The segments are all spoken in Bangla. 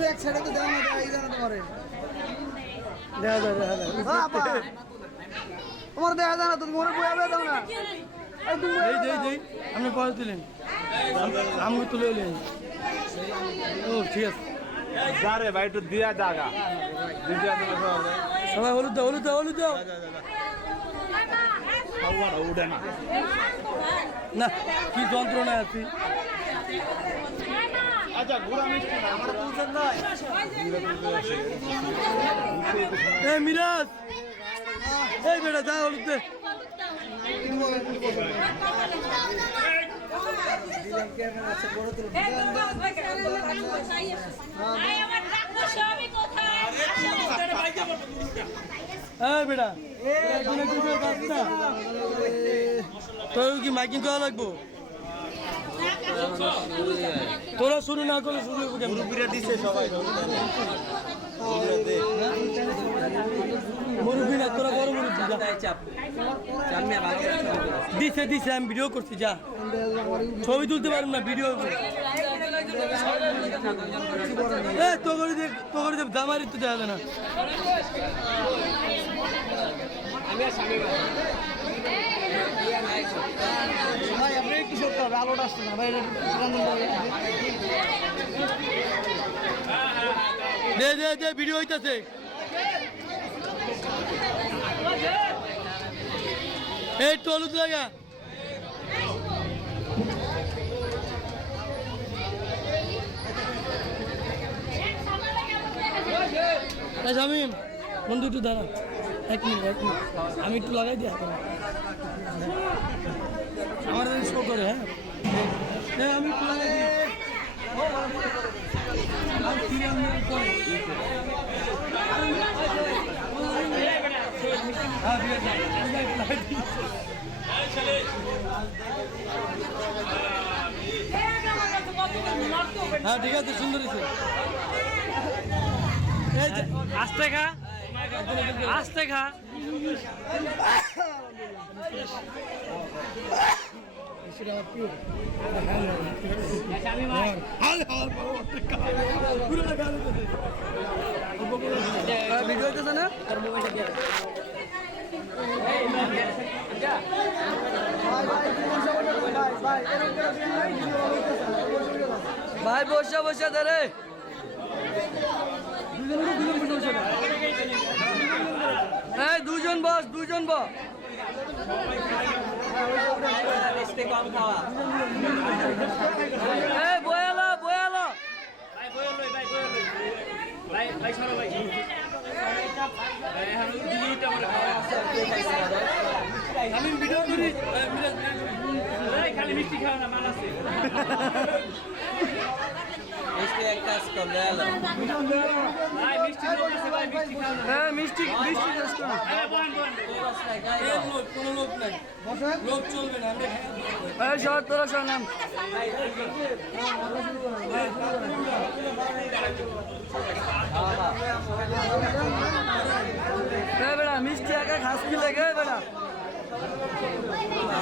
তুমি এক সাইডে তো দাও না, এই জানা তোমারে দেখা যায় তোমার দেখা যায় না, তুমি মনে বয়াবে দাও না। আপনি পরে তুলেন, আমি তুলে এলেন। ও ঠিক আছে, যা রে ভাই একটু দিয়া জাগা সবাই হলুদ দাও, হলুদ দাও, হলুদ দাও। উঠে না না কি যন্ত্রণায় আছি। আচ্ছা গুড়া মিষ্টি না আমরা তুলছেন নয় এই মিরাজ, এই বেটা যা হলুদ দে। এই বেটা তোর কি মাইকিং করা লাগবো? তোরা শুরু না করলে শুরু দিছে সবাই মুরব্বী না, তোরা বড় মুরব্বী দিছে দিছে, আমি ভিডিও করছি, যা ছবি তুলতে পারবো না, ভিডিও তোর দামারি তো দেখা যায় না। ভাই আপনি কি করতে হবে, আলোটা আসছে না ভাই, দে দে দে, ভিডিও হইতাছে। এই তো হলুদ লাগা, শামিম বন্ধু একটু দাঁড়া, এক মিনিট আমি একটু লাগাই দিই এখন, আমার শো করে। হ্যাঁ আমি একটু লাগাই দিই। হ্যাঁ ঠিক আছে, সুন্দর হয়েছে। আস্তে খা, আস্তে খা। ভিডিও হইতেছে না? ভাই বসে বসে ধরে দুজন বস, দুজন বস। বয়ালো বয়ালো আমি ভিডিও করি, খালি মিষ্টি খাওয়া না, মান আছে। মিষ্টি কোনো লোক নাই, লোক চলবে না। তোরা শোনাম বেড়া মিষ্টি একা খাস কি লাগে বেড়া।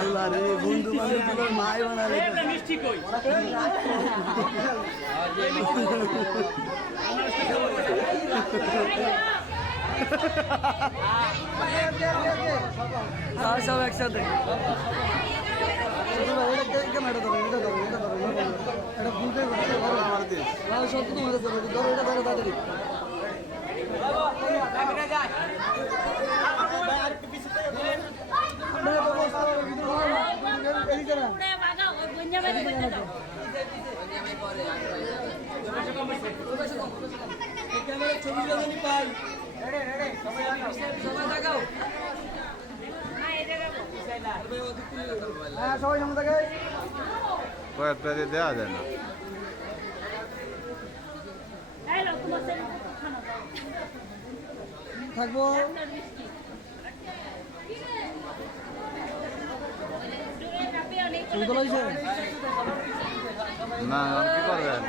আল্লাহ রে, বন্ধু বান্ধব মাই বানালে মিষ্টি কই সব একসাথে। সবাই সামনে থাকে, কয়েক পেজে দেওয়া যায় না। থাকবো না কি করবেন?